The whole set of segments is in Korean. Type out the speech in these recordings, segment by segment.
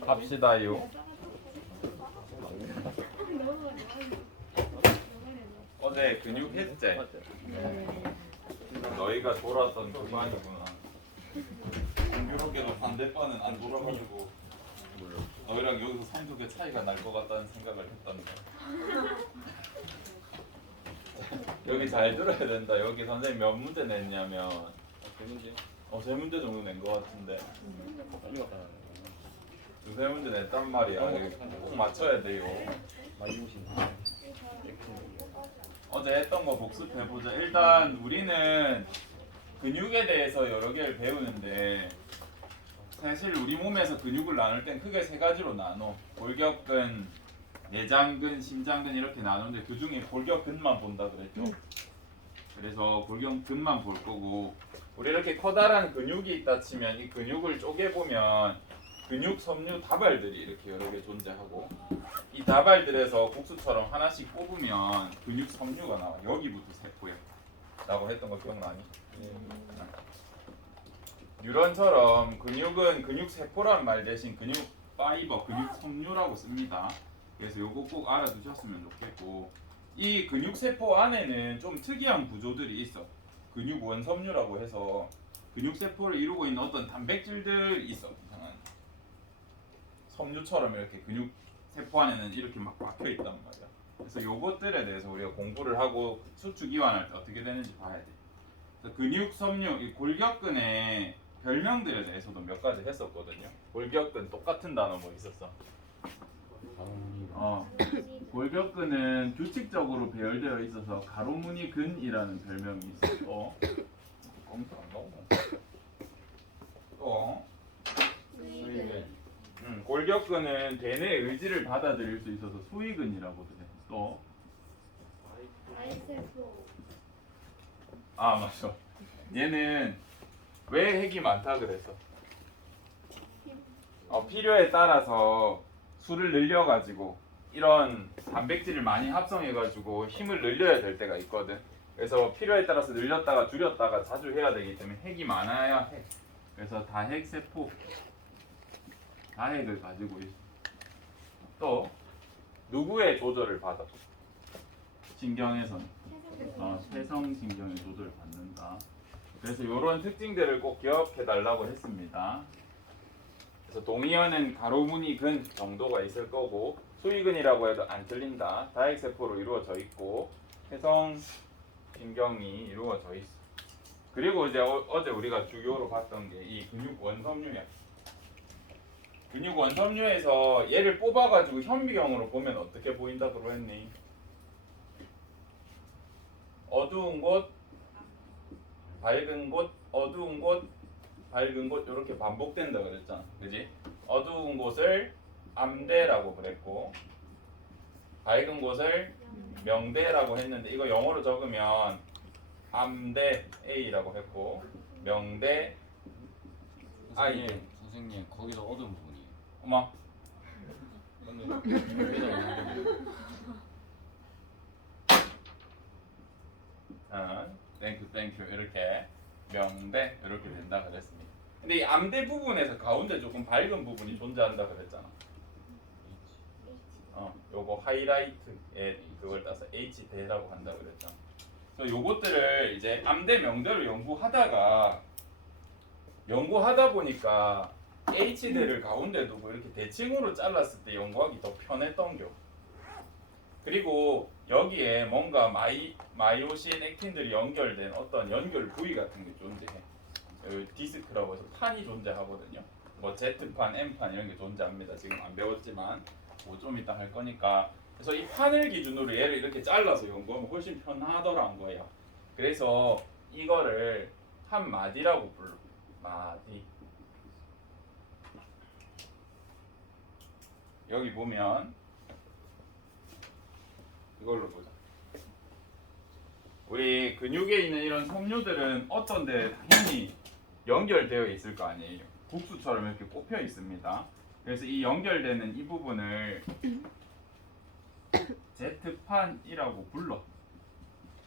합시다요. 어제 근육 했지? 너희가 돌았던 그 반이구나. 공교롭게도 반대반은 안 돌아가지고 너희랑 여기서 성적의 차이가 날 것 같다는 생각을 했단다. 여기 잘 들어야 된다. 여기 선생님 몇 문제 냈냐면 세 문제? 세 문제 정도 낸 것 같은데 빨리 왔다. 두세 문제 냈단 말이야. 꼭 맞춰야 돼요. 많이 오신. 어제 했던 거 복습해보자. 일단 우리는 근육에 대해서 여러 개를 배우는데 사실 우리 몸에서 근육을 나눌 땐 크게 세 가지로 나눠. 골격근, 내장근, 심장근 이렇게 나누는데 그 중에 골격근만 본다 그랬죠. 그래서 골격근만 볼 거고 우리 이렇게 커다란 근육이 있다 치면 이 근육을 쪼개보면 근육 섬유 다발들이 이렇게 여러 개 존재하고 이 다발들에서 국수처럼 하나씩 뽑으면 근육 섬유가 나와. 여기부터 세포야 라고 했던 거 기억나니? 뉴런처럼 근육은 근육 세포라는 말 대신 근육 파이버, 근육 섬유라고 씁니다. 그래서 요거 꼭 알아두셨으면 좋겠고 이 근육 세포 안에는 좀 특이한 구조들이 있어. 근육 원섬유라고 해서 근육 세포를 이루고 있는 어떤 단백질들이 있어. 이상한 섬유처럼 이렇게 근육 세포 안에는 이렇게 막 박혀 있단 말이야. 그래서 요것들에 대해서 우리가 공부를 하고 수축 이완할 때 어떻게 되는지 봐야 돼. 그래서 근육 섬유, 이 골격근의 별명들에 대해서도 몇 가지 했었거든요. 골격근 똑같은 단어 뭐 있었어? 골격근은 규칙적으로 배열되어 있어서 가로무늬 근이라는 별명이 있어. 검수 안 나오나? 또 골격근은 대뇌의 의지를 받아들일 수 있어서 수의근이라고도 해. 또 맞아. 얘는 왜 핵이 많다 그랬어? 필요에 따라서 수를 늘려가지고 이런 단백질을 많이 합성해가지고 힘을 늘려야 될 때가 있거든. 그래서 필요에 따라서 늘렸다가 줄였다가 자주 해야 되기 때문에 핵이 많아야 해. 그래서 다핵세포, 다핵을 가지고 있어. 또 누구의 조절을 받아? 신경에서는 세성신경의 조절을 받는다. 그래서 이런 특징들을 꼭 기억해 달라고 했습니다. 그래서 동의어는 가로무늬 근 정도가 있을 거고 수의근이라고 해도 안 틀린다. 다핵세포로 이루어져 있고 해성신경이 이루어져 있어. 그리고 이제 어제 우리가 주요로 봤던 게 이 근육 원섬유야. 근육 원섬유에서 얘를 뽑아가지고 현미경으로 보면 어떻게 보인다고 했니? 어두운 곳, 밝은 곳, 어두운 곳, 밝은 곳 이렇게 반복된다 그랬잖아. 그지? 어두운 곳을 암대라고 그랬고 밝은 곳을 명대라고 했는데 이거 영어로 적으면 암대 A라고 했고 명대 I. 선생님 거기서 어두운 부분이에요. 어머. 땡큐 이렇게 명대 이렇게 된다 그랬습니다. 근데 이 암대 부분에서 가운데 조금 밝은 부분이 존재한다 그랬잖아. 요거 하이라이트에 그걸 따서 H대라고 한다 그랬잖아. 그래서 요것들을 이제 암대 명대를 연구하다 보니까 H대를 가운데 두고 이렇게 대칭으로 잘랐을 때 연구하기 더 편했던겨. 그리고 여기에 뭔가 마이오신 액틴들이 연결된 어떤 연결 부위 같은 게 존재해. 여기 디스크라고 해서 판이 존재하거든요. 뭐 Z판, M판 이런 게 존재합니다. 지금 안 배웠지만 뭐 좀 이따 할 거니까. 그래서 이 판을 기준으로 얘를 이렇게 잘라서 연구하면 훨씬 편하더란 거예요. 그래서 이거를 한 마디라고 불러. 마디. 여기 보면 이걸로 보자. 우리 근육에 있는 이런 섬유들은 어떤 데 당연히 연결되어 있을 거 아니에요. 국수처럼 이렇게 꼽혀 있습니다. 그래서 이 연결되는 이 부분을 Z판이라고 불러.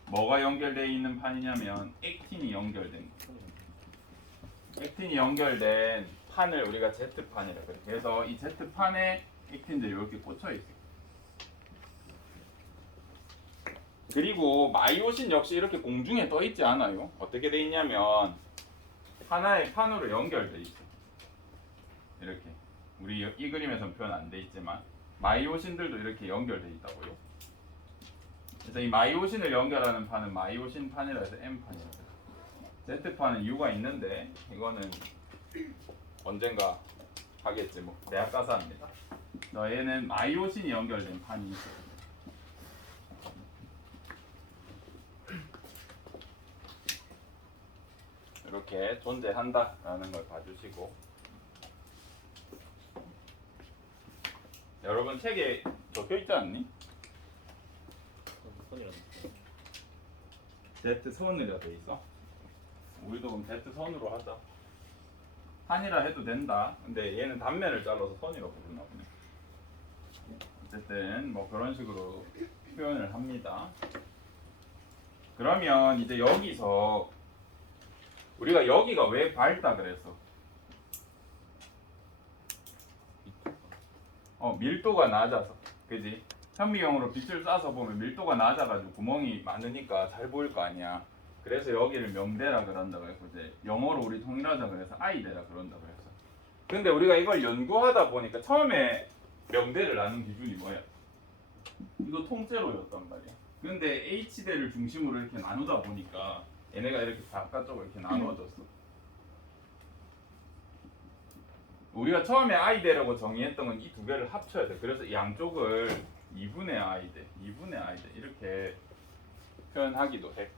뭐가 연결되어 있는 판이냐면 액틴이 연결된 거. 액틴이 연결된 판을 우리가 Z판이라 그래. 그래서 이 Z판에 액틴들이 이렇게 꽂혀 있어. 그리고 마이오신 역시 이렇게 공중에 떠 있지 않아요. 어떻게 돼 있냐면 하나의 판으로 연결돼 있어. 이렇게 우리 이 그림에서는 표현 안 돼 있지만 마이오신들도 이렇게 연결돼 있다고요. 그래서 이 마이오신을 연결하는 판은 마이오신 판이라 해서 M판입니다. Z판은 이유가 있는데 이거는 언젠가 하겠지 뭐. 대학 가서 합니다. 얘는 마이오신이 연결된 판이 있어요. 이렇게 존재한다라는 걸 봐주시고, 여러분 책에 적혀 있지 않니? 손이라도. Z 선이라 돼 있어. 우리도 그럼 Z 선으로 하자. 판이라 해도 된다. 근데 얘는 단면을 잘라서 선이라고 부르나 보네. 어쨌든 뭐 그런 식으로 표현을 합니다. 그러면 이제 여기서 우리가 여기가 왜 밝다 그랬어? 밀도가 낮아서, 그지? 현미경으로 빛을 쏴서 보면 밀도가 낮아가지고 구멍이 많으니까 잘 보일 거 아니야. 그래서 여기를 명대라 그런다고 했고, 이제 영어로 우리 통일하자 그래서 아이대라 그런다고 했어. 근데 우리가 이걸 연구하다 보니까 처음에 명대를 나눈 기준이 뭐야? 이거 통째로였단 말이야. 근데 H대를 중심으로 이렇게 나누다 보니까 얘네가 이렇게 바깥쪽으로 이렇게 나누어졌어. 우리가 처음에 I대라고 정의했던 건 이 두 개를 합쳐야 돼. 그래서 양쪽을 2분의 I대, 2분의 I대 이렇게 표현하기도 해.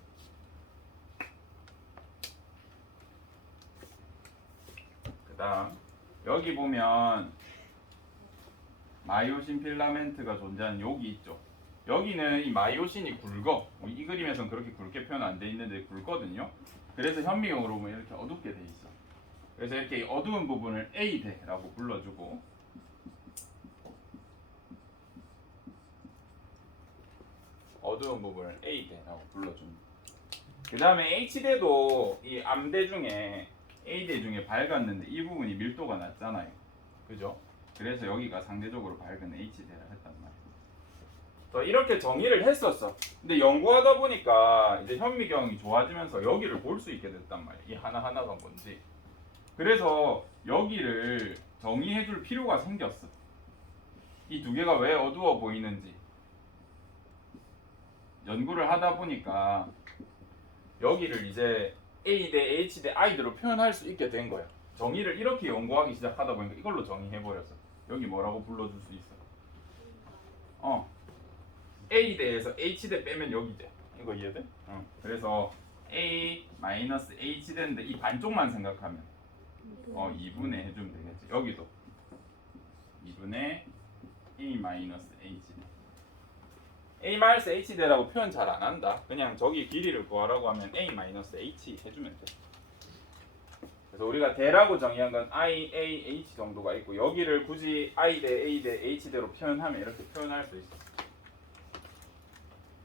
그 다음 여기 보면 마이오신 필라멘트가 존재하는 여기 있죠. 여기는 이 마이오신이 굵어. 이 그림에서는 그렇게 굵게 표현 안 돼 있는데 굵거든요. 그래서 현미경으로 보면 이렇게 어둡게 돼 있어. 그래서 이렇게 어두운 부분을 A대라고 불러주고, 어두운 부분을 A대라고 불러줍니다. 그 다음에 H대도 이 암대 중에 A대 중에 밝았는데 이 부분이 밀도가 낮잖아요. 그죠? 그래서 여기가 상대적으로 밝은 H대라 했단 말이에요. 이렇게 정의를 했었어. 근데 연구하다 보니까 이제 현미경이 좋아지면서 여기를 볼 수 있게 됐단 말이에요. 이 하나하나가 뭔지. 그래서 여기를 정의해줄 필요가 생겼어. 이 두 개가 왜 어두워 보이는지 연구를 하다 보니까 여기를 이제 A 대 H 대 I대로 표현할 수 있게 된 거야. 정의를 이렇게 연구하기 시작하다 보니까 이걸로 정의해버렸어. 여기 뭐라고 불러줄 수 있어? A대에서 H대 빼면 여기대. 이거 이해돼? 그래서 A-H대인데 이 반쪽만 생각하면 2분의 해주면 되겠지. 여기도 2분의 A-H대. A-H대라고 표현 잘 안 한다. 그냥 저기 길이를 구하라고 하면 A-H 해주면 돼. 그래서 우리가 대라고 정의한 건 I, A, H 정도가 있고, 여기를 굳이 I 대 A 대 H대로 표현하면 이렇게 표현할 수 있어.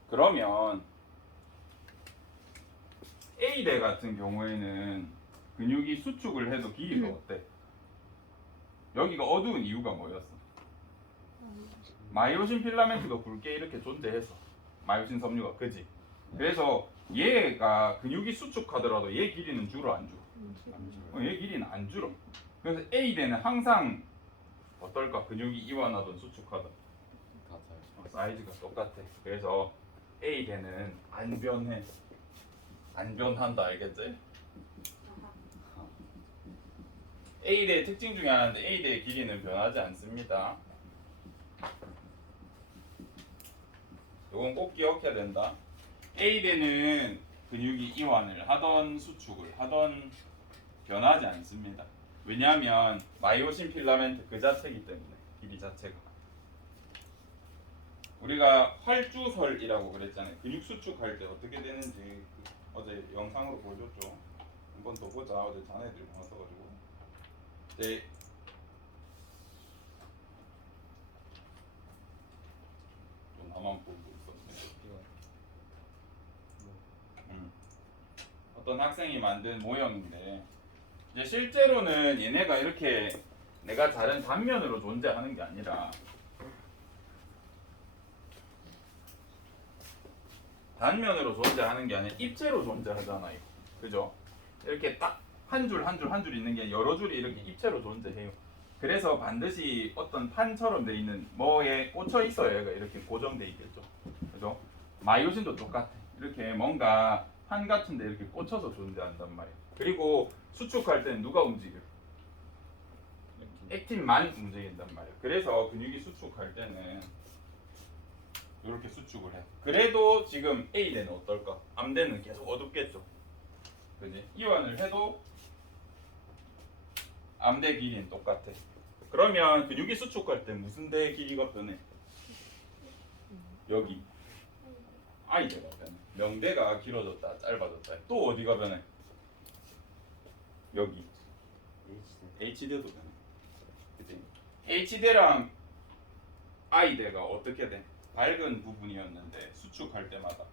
그러면 A대 같은 경우에는 근육이 수축을 해도 길이가 어때? 여기가 어두운 이유가 뭐였어? 마이오신 필라멘트가 굵게 이렇게 존재해서, 마이오신 섬유가, 그지? 그래서 얘가 근육이 수축하더라도 얘 길이는 줄어 안 줄어? 얘 길이는 안 줄어. 그래서 A대는 항상 어떨까? 근육이 이완하든 수축하든 사이즈가 똑같아. 그래서 A대는 안 변해. 안 변한다, 알겠지? A대의 특징 중에 하나인데 A대의 길이는 변하지 않습니다. 이건 꼭 기억해야 된다. A대는 근육이 이완을 하던 수축을 하던 변하지 않습니다. 왜냐하면 마이오신 필라멘트 그 자체이기 때문에, 길이 자체가. 우리가 활주설이라고 그랬잖아요. 근육 수축할 때 어떻게 되는지 어제 영상으로 보여줬죠. 한 번 더 보자. 어제 자네들이 모았어가지고. 이제 또 나만 보고 있었네. 어떤 학생이 만든 모형인데 이제 실제로는 얘네가 이렇게 내가 다른 단면으로 존재하는 게 아니라 단면으로 존재하는 게 아니라 입체로 존재하잖아요. 그죠? 이렇게 딱 한 줄 한 줄 한 줄 있는 게 여러 줄이 이렇게 입체로 존재해요. 그래서 반드시 어떤 판처럼 돼 있는 뭐에 꽂혀 있어야 얘가 이렇게 고정돼 있겠죠. 그죠? 마이오신도 똑같아. 이렇게 뭔가 판 같은데 이렇게 꽂혀서 존재한단 말이에요. 그리고 수축할 때는 누가 움직여? 액틴만 움직인단 말이에요. 그래서 근육이 수축할 때는 이렇게 수축을 해. 그래도 지금 A대는 어떨까? 암대는 계속 어둡겠죠. 그지? 이완을 해도 암대 길이는 똑같아. 그러면 근육이 수축할 때 무슨 대 길이가 변해? 여기 I대가 변해. 명대가 길어졌다, 짧아졌다. 또 어디가 변해? 여기 H대도 변해. 그지? H대랑 I대가 어떻게 돼? 밝은 부분이었는데 수축할 때마다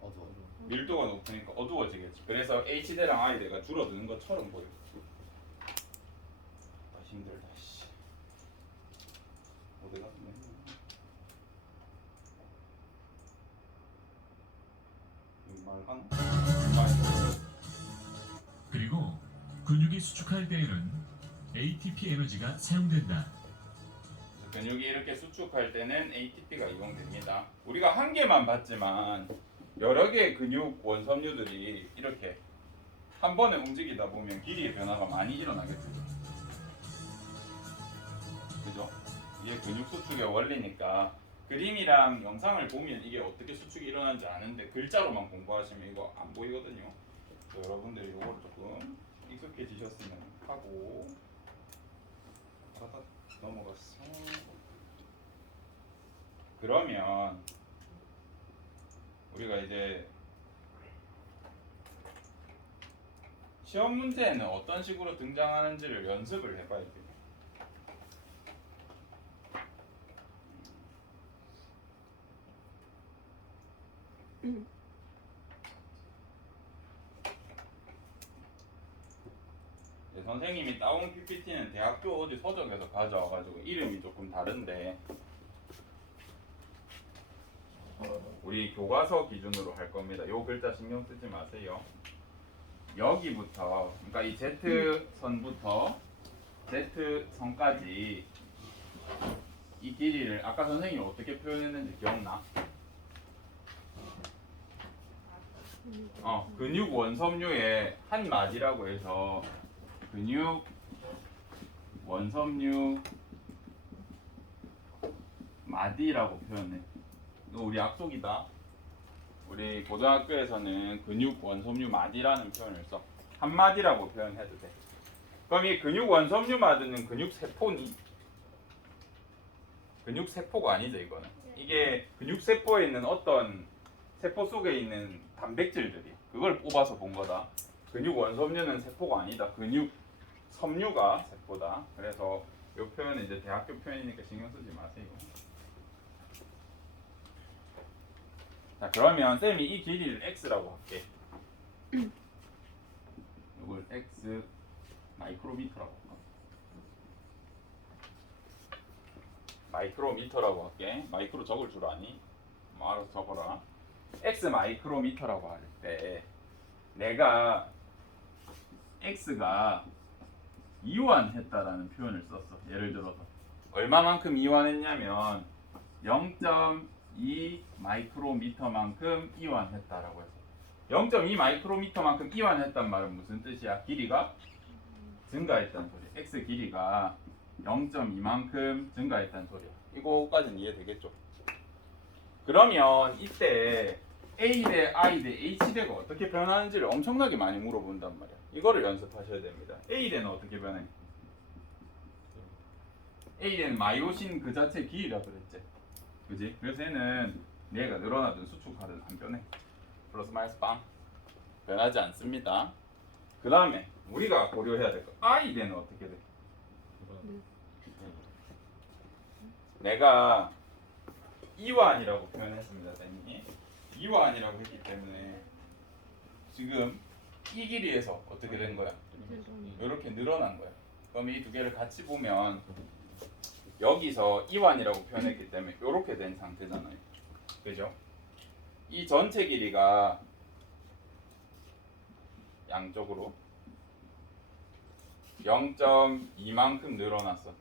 어두워. 밀도가 높으니까 어두워지겠지. 그래서 H대랑 I대가 줄어드는 것처럼 보여. 아, 힘들다. 씨. 어디 갔네. 말하나? 그리고 근육이 수축할 때에는 ATP 에너지가 사용된다. 근육이 이렇게 수축할 때는 ATP가 이용됩니다. 우리가 한 개만 봤지만 여러 개의 근육 원섬유들이 이렇게 한 번에 움직이다 보면 길이의 변화가 많이 일어나겠죠. 그죠? 이게 근육 수축의 원리니까 그림이랑 영상을 보면 이게 어떻게 수축이 일어나는지 아는데 글자로만 공부하시면 이거 안 보이거든요. 그래서 여러분들이 이걸 조금 익숙해지셨으면 하고 하다 넘어갔어. 그러면 우리가 이제 시험 문제에는 어떤 식으로 등장하는지를 연습을 해봐야 돼요. 선생님이 따온 PPT는 대학교 어디 서적에서 가져와가지고 이름이 조금 다른데 우리 교과서 기준으로 할 겁니다. 요 글자 신경 쓰지 마세요. 여기부터 그러니까 이 Z선부터 Z선까지 이 길이를 아까 선생님이 어떻게 표현했는지 기억나? 근육 원섬유의 한 마디라고 해서 근육 원섬유 마디라고 표현해. 이거 우리 약속이다. 우리 고등학교에서는 근육 원섬유 마디라는 표현을 써. 한 마디라고 표현해도 돼. 그럼 이 근육 원섬유 마디는 근육 세포니? 근육 세포가 아니죠 이거는. 이게 근육 세포에 있는 어떤 세포 속에 있는 단백질들이 그걸 뽑아서 본 거다. 근육 원섬유는 세포가 아니다. 근육 섬유가 세포다. 그래서 이 표현은 이제 대학교 표현이니까 신경 쓰지 마세요. 자 그러면 쌤이 이 길이를 x라고 할게. 이걸 x 마이크로미터라고 할까? 마이크로미터라고 할게. 마이크로 적을 줄 아니? 뭐 알아서 적어라. x 마이크로미터라고 할 때 내가 x가 이완했다라는 표현을 썼어. 예를 들어서 얼마만큼 이완했냐면 0.2 마이크로미터만큼 이완했다라고 해서 0.2 마이크로미터만큼 이완했단 말은 무슨 뜻이야? 길이가 증가했다는 소리. x 길이가 0.2만큼 증가했다는 소리야. 이거까지는 이해되겠죠? 그러면 이때 A대, I대, H대가 어떻게 변하는지를 엄청나게 많이 물어본단 말이야. 이거를 연습하셔야 됩니다. A대는 어떻게 변해? A대는 마이오신 그 자체 길이라 그랬지. 그지? 그래서 얘는 얘가 늘어나든 수축하든 안 변해. 플러스 마이너스 빵. 변하지 않습니다. 그 다음에 우리가 고려해야 될 거 I대는 어떻게 돼? 내가 이완이라고 표현했습니다. 쌤이 이완이라고 했기 때문에 지금 이 길이에서 어떻게 된 거야? 이렇게 늘어난 거야. 그럼 이 두 개를 같이 보면 여기서 이완이라고 표현했기 때문에 이렇게 된 상태잖아요. 그죠? 이 전체 길이가 양쪽으로 0.2만큼 늘어났어.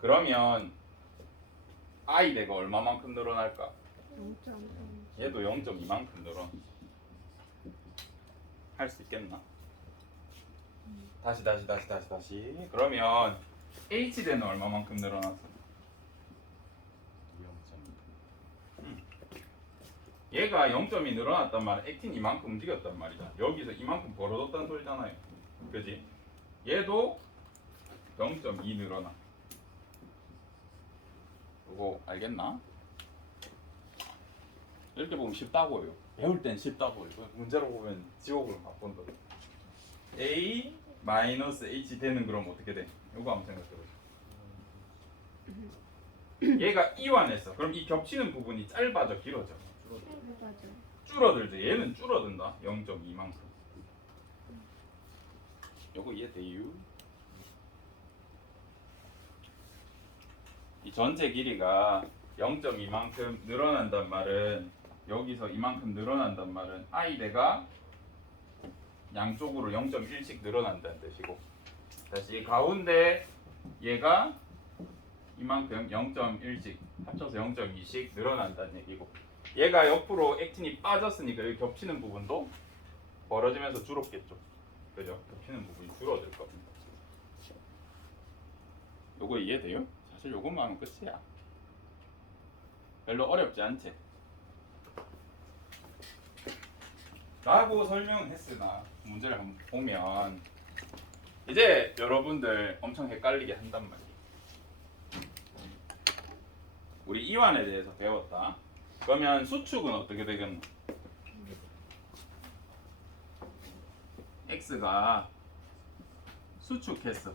그러면 i대가 얼마만큼 늘어날까? 얘도 0.2만큼 늘어났어. 할 수 있겠나? 다시. 그러면 h대는 얼마만큼 늘어났어? 0.2. 얘가 0.2 늘어났단 말은 액틴 이만큼 움직였단 말이야. 여기서 이만큼 벌어졌다는 소리잖아요. 그지? 얘도 0.2 늘어나. 이거 알겠나? 이렇게 보면 쉽다고요. 배울 땐 쉽다고요. 문제로 보면 지옥으로 바꾼다. A 마이너스 H 되는 그럼 어떻게 돼? 이거 한번 생각해보자. 얘가 이완했어. 그럼 이 겹치는 부분이 짧아져, 길어져? 줄어들죠. 얘는 줄어든다. 0.2만큼. 요거 이해돼요? 이 전체 길이가 0.2만큼 늘어난단 말은 여기서 이만큼 늘어난단 말은 i대가 양쪽으로 0.1씩 늘어난다는 뜻이고, 다시 가운데 얘가 이만큼 0.1씩 합쳐서 0.2씩 늘어난다는 얘기고, 얘가 옆으로 액틴이 빠졌으니까 여기 겹치는 부분도 벌어지면서 줄었겠죠. 그죠? 겹치는 부분이 줄어들 겁니다. 요거 이해돼요? 사실 요것만 하면 끝이야. 별로 어렵지 않지? 라고 설명했으나 문제를 한번 보면 이제 여러분들 엄청 헷갈리게 한단 말이에요. 우리 이완에 대해서 배웠다. 그러면 수축은 어떻게 되겠노? x가 수축했어.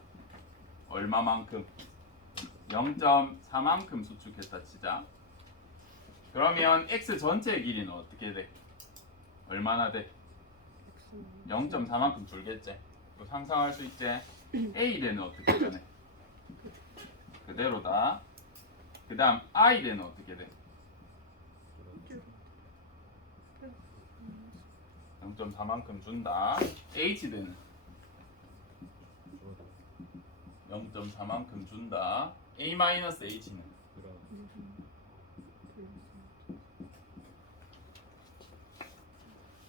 얼마만큼? 0.4만큼 수축했다 치자. 그러면 x 전체의 길이는 어떻게 돼? 얼마나 돼? 0.4만큼 줄겠지? 또 상상할 수 있지? a대는 어떻게 변해? 그대로다. 그 다음 i대는 어떻게 돼? 0.4만큼 준다. h대는 0.4만큼 준다. a-h는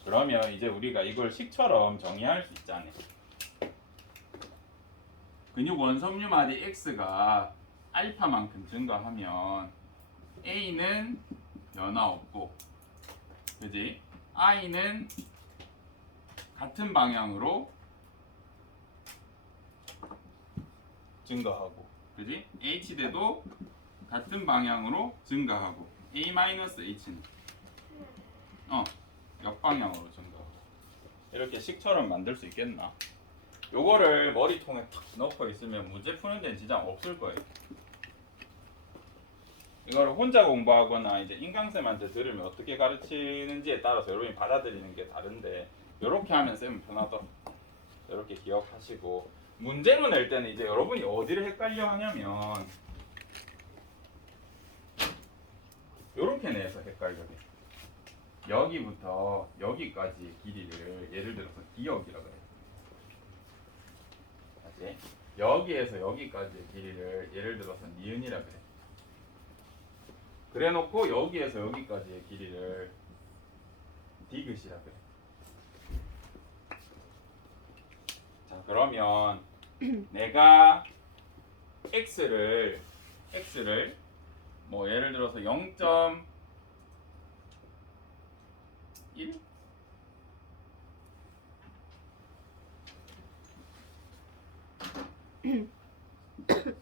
그러면 이제 우리가 이걸 식처럼 정의할 수 있잖아. 근육 원섬유마디 x가 알파만큼 증가하면 a는 변화 없고, 그지? i는 같은 방향으로 증가하고, 그지? h대도 같은 방향으로 증가하고, a-h는 역방향으로 증가하고. 이렇게 식처럼 만들 수 있겠나? 요거를 머리통에 탁 넣고 있으면 문제 푸는 데는 지장 없을 거예요. 이거를 혼자 공부하거나 이제 인강쌤한테 들으면 어떻게 가르치는지에 따라서 여러분이 받아들이는 게 다른데, 이렇게 하면 쌤은 편하더라. 이렇게 기억하시고, 문제로 낼 때는 이제 여러분이 어디를 헷갈려 하냐면 이렇게 내서 헷갈려 해. 여기부터 여기까지 길이를 예를 들어서 기억이라고 해요. 다시 여기에서 여기까지의 길이를 예를 들어서 니은이라고 해. 그래 놓고 여기에서 여기까지의 길이를 디귿이라고 해. 자, 그러면 내가 x를 뭐 예를 들어서 0.1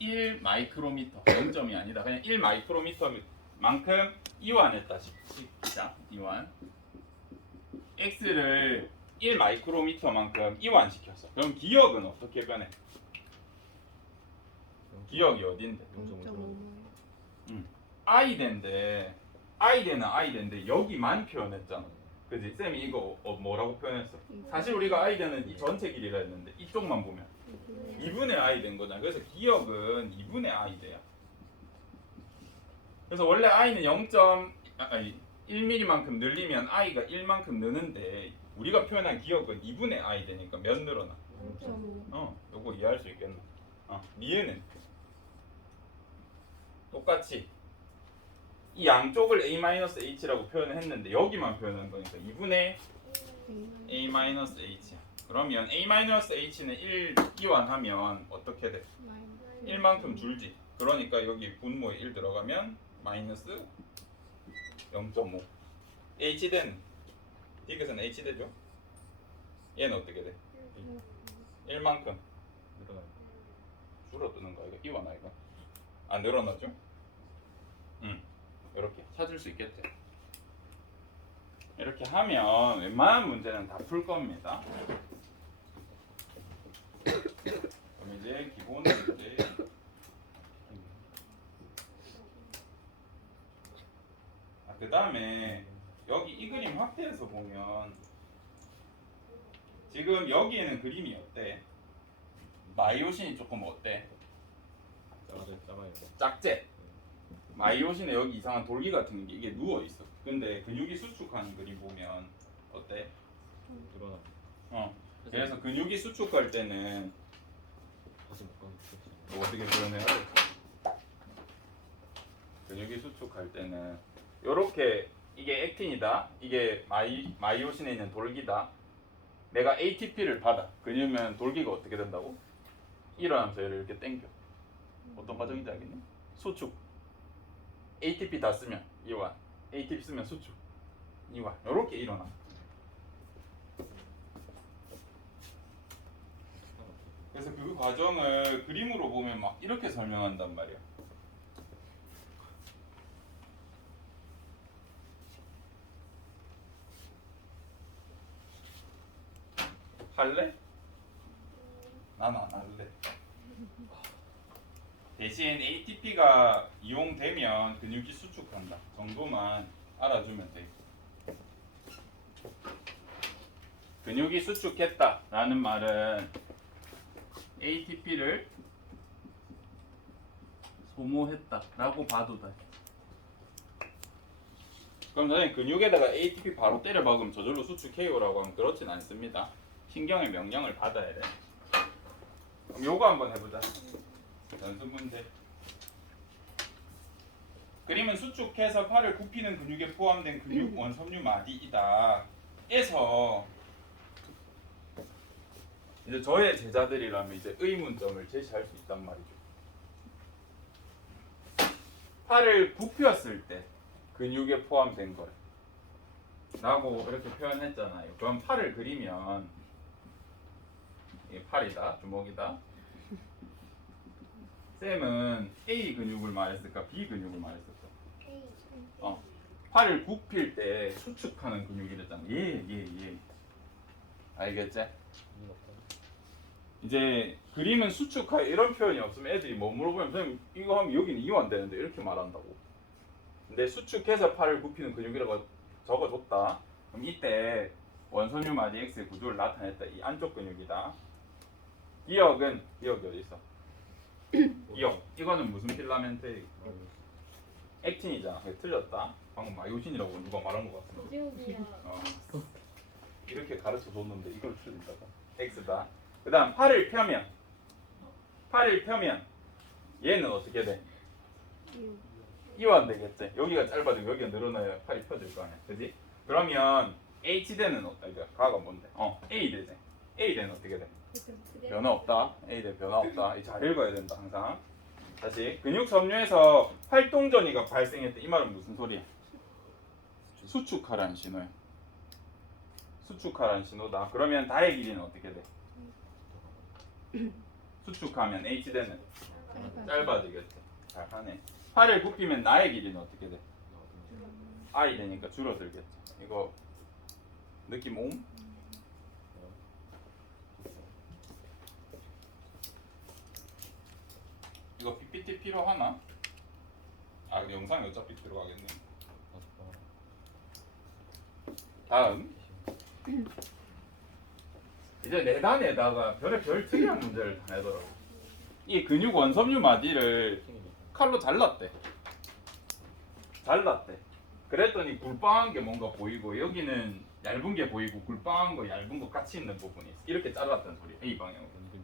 1 마이크로미터 0점이 아니다. 그냥 1 마이크로미터만큼 이완했다 시키자. 이완 x를 1 마이크로미터만큼 이완시켰어. 그럼 기억은 어떻게 변해? 기억이 어딘데? 음. i대인데 i대는 i대인데 여기만 표현했잖아. 그지? 쌤이 이거 뭐라고 표현했어? 사실 우리가 i대는 이 전체 길이라 했는데 이쪽만 보면 2분의 i 된 거잖아. 그래서 기억은 2분의 i 대야. 그래서 원래 i는 1mm만큼 늘리면 i가 1만큼 느는데 우리가 표현한 기억은 2분의 i 되니까 몇 늘어나? 요거 이해할 수 있겠나? 니은은 똑같이 이 양쪽을 a-h라고 표현을 했는데 여기만 표현한 거니까 2분의 a-h야. 그러면 a-h는 1 이완하면 어떻게 돼? 1만큼 줄지. 그러니까 여기 분모에 1 들어가면 마이너스 0.5. h대는 디귿은 h대죠? 얘는 어떻게 돼? 1만큼 늘어나요. 줄어드는 거 이거 이완 아이가? 안 늘어나죠? 이렇게 찾을 수 있겠죠. 이렇게 하면 웬만한 문제는 다 풀 겁니다. 그럼 이제 기본 문제. 그 다음에 여기 이 그림 확대해서 보면 지금 여기에는 그림이 어때? 마이오신이 조금 어때? 작아요. 작제. 마이오신에 여기 이상한 돌기 같은 게 이게 누워 있어. 근데 근육이 수축하는 그림 보면 어때? 늘어나. 그래서 근육이 수축할 때는 다시 못 가겠어. 뭐 어떻게 표현해야 돼? 근육이 수축할 때는 요렇게 이게 액틴이다. 이게 마이오신에 있는 돌기다. 내가 ATP를 받아. 그러면 돌기가 어떻게 된다고? 일어나면서 얘를 이렇게 당겨. 어떤 과정인지 알겠니? 수축. ATP 다 쓰면 이완. ATP 쓰면 수축. 이완. 요렇게 일어나. 그래서 그 과정을 그림으로 보면 막 이렇게 설명한단 말이야. 할래? 난 안 할래. 대신 ATP가 이용되면 근육이 수축한다 정도만 알아주면 돼. 근육이 수축했다라는 말은 ATP를 소모했다라고 봐도 돼. 그럼 선생님 근육에다가 ATP 바로 때려 박으면 저절로 수축해요라고 하면 그렇진 않습니다. 신경의 명령을 받아야 돼. 그럼 요거 한번 해보자. 연습 문제. 그림은 수축해서 팔을 굽히는 근육에 포함된 근육 원섬유 마디이다. 에서 이제 저의 제자들이라면 이제 의문점을 제시할 수 있단 말이죠. 팔을 굽혔을 때 근육에 포함된 걸 라고 이렇게 표현했잖아요. 그럼 팔을 그리면 이게 팔이다, 주먹이다. 쌤은 A 근육을 말했을까, B 근육을 말했을까? 팔을 굽힐 때 수축하는 근육이랬잖아. 예. 알겠지? 이제 그림은 수축하 이런 표현이 없으면 애들이 뭐 물어보면 선생님 이거 하면 여기는 이완되는데 이렇게 말한다고. 근데 수축해서 팔을 굽히는 근육이라고 적어줬다. 그럼 이때 원섬유 마디 X의 구조를 나타냈다. 이 안쪽 근육이다. 기억이 어디 있어? 기억. 이거는 무슨 필라멘트? 액틴이잖아. 틀렸다. 방금 마이오신이라고 누가 말한 것 같은데. 이렇게 가르쳐 줬는데 이걸 틀린다고. X다. 그 다음 팔을 펴면 얘는 어떻게 돼? 이완되겠지. 여기가 짧아지고 여기가 늘어나야 팔이 펴질 거 아니야. 그지? 그러면 H대는 가가 뭔데? A대지. A대는 어떻게 돼? 변화 없다. A대 변화 없다. 잘 읽어야 된다 항상. 다시 근육 섬유에서 활동전이가 발생했대. 이 말은 무슨 소리야? 수축하라는 신호야. 수축하라는 신호다. 그러면 다의 길이는 어떻게 돼? 수축하면 H대는 짧아지겠지. 잘하네. 팔을 굽히면 나의 길이는 어떻게 돼? I 되니까 줄어들겠지. 이거 느낌 옴? 이거 PPT 필요하나? 근데 영상이 어차피 들어가겠네. 다음. 이제 내단에다가 별의 특이한 문제를 다 내더라고. 이 근육 원섬유 마디를 칼로 잘랐대. 그랬더니 굴빵한 게 뭔가 보이고 여기는 얇은 게 보이고 굴빵한 거 얇은 거 같이 있는 부분이 있어. 이렇게 잘랐단 소리야. A 방향으로. 연근.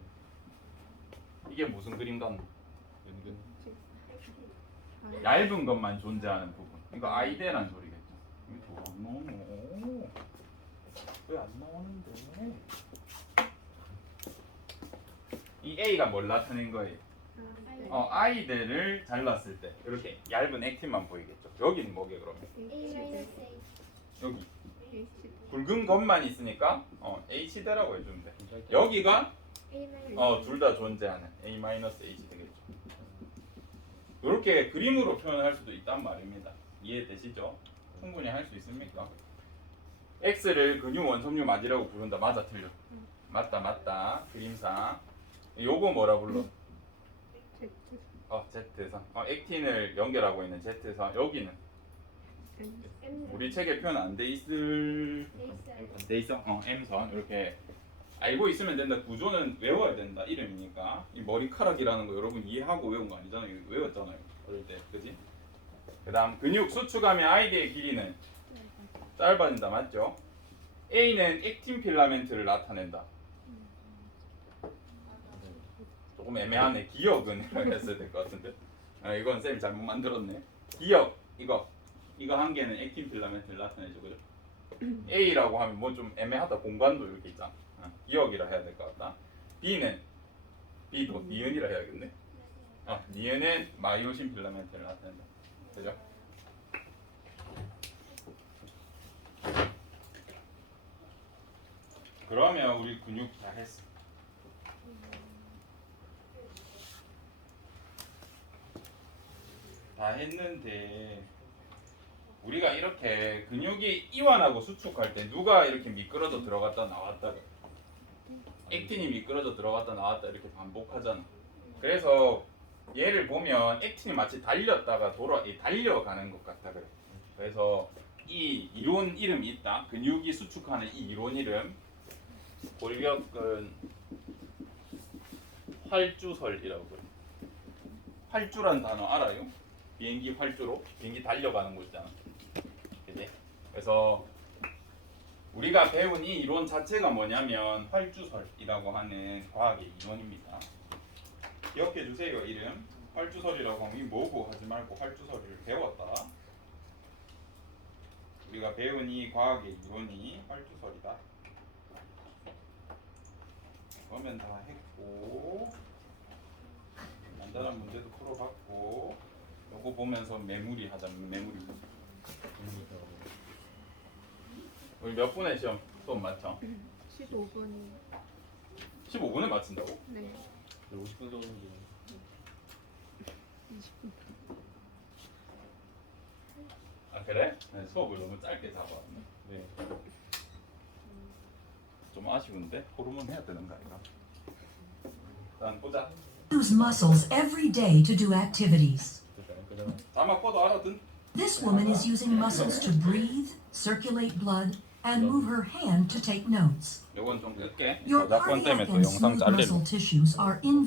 이게 무슨 그림 같노? 연근. 얇은 것만 존재하는 부분. 이거 아이데란 소리겠죠. 이거 안 나오노? 왜 안 나오는데? 이 A가 뭘 나타낸 거예요? 아이들을 잘랐을 때 이렇게 얇은 액틴만 보이겠죠. 여기는 뭐게 그러면? 여기 굵은 것만 있으니까 H대라고 해주면 돼. 여기가 둘 다 존재하는 A-H 되겠죠. 이렇게 그림으로 표현할 수도 있단 말입니다. 이해되시죠? 충분히 할 수 있습니까? X를 근육 원섬유 마디라고 부른다. 맞아 틀려? 맞다. 그림상 요거 뭐라 불러? Z선. 액틴을 연결하고 있는 Z선. 여기는 우리 책에 표현 안 돼 있을 돼 있어. M선. 이렇게 알고 있으면 된다. 구조는 외워야 된다. 이름이니까. 이 머리카락이라는 거 여러분 이해하고 외운 거 아니잖아요. 이거 외웠잖아요. 어릴 때. 그지? 그다음 근육 수축하면 아이디의 길이는 짧아진다. 맞죠? A는 액틴 필라멘트를 나타낸다. 조금 애매하네. 기억은 했어야 될 것 같은데. 이건 쌤이 잘못 만들었네. 기억 이거 한 개는 액틴 필라멘트를 나타내죠, 그죠? A라고 하면 뭐 좀 애매하다. 공간도 이렇게 있잖아. 기억이라 해야 될 것 같다. B도 니은이라 해야겠네. 니은은 마이오신 필라멘트를 나타낸다. 그죠? 그러면 우리 근육 다 했어. 다 했는데 우리가 이렇게 근육이 이완하고 수축할 때 누가 이렇게 미끄러져 들어갔다 나왔다 액틴이 미끄러져 들어갔다 나왔다 이렇게 반복하잖아. 그래서 얘를 보면 액틴이 마치 달렸다가 달려가는 것 같다 그래. 그래서 이 이론 이름이 있다. 근육이 수축하는 이 이론 이름 골격근 활주설이라고 그래. 활주란 단어 알아요? 비행기 활주로 비행기 달려가는 거 있잖아. 그치? 그래서 우리가 배운 이 이론 자체가 뭐냐면 활주설이라고 하는 과학의 이론입니다. 기억해 주세요. 이름 활주설이라고 하면 이 뭐고 하지 말고 활주설을 배웠다. 우리가 배운 이 과학의 이론이 활주설이다. 그러면 다 했고 간단한 문제도 풀어봤고 요거 보면서 메모리 하자. 메모리. 우리 몇 분에 시험 수업 맞춰? 15분이. 15분에 맞춘다고? 네. 50분 정도는 20분. 그래? 네, 수업을 너무 짧게 잡아왔네. 네. 좀 아쉬운데? 호르몬 해야 되는 거 아닌가? 일단 보자. Use muscles every day to do activities. 그러면 자막 봐도 알아듣? This woman is using muscles to breathe, circulate blood, and move her hand to take notes. 요건 좀 늦게. Your 저작권 때문에 cardiac 또 and 영상 smooth 잘리는 muscle tissues are involved.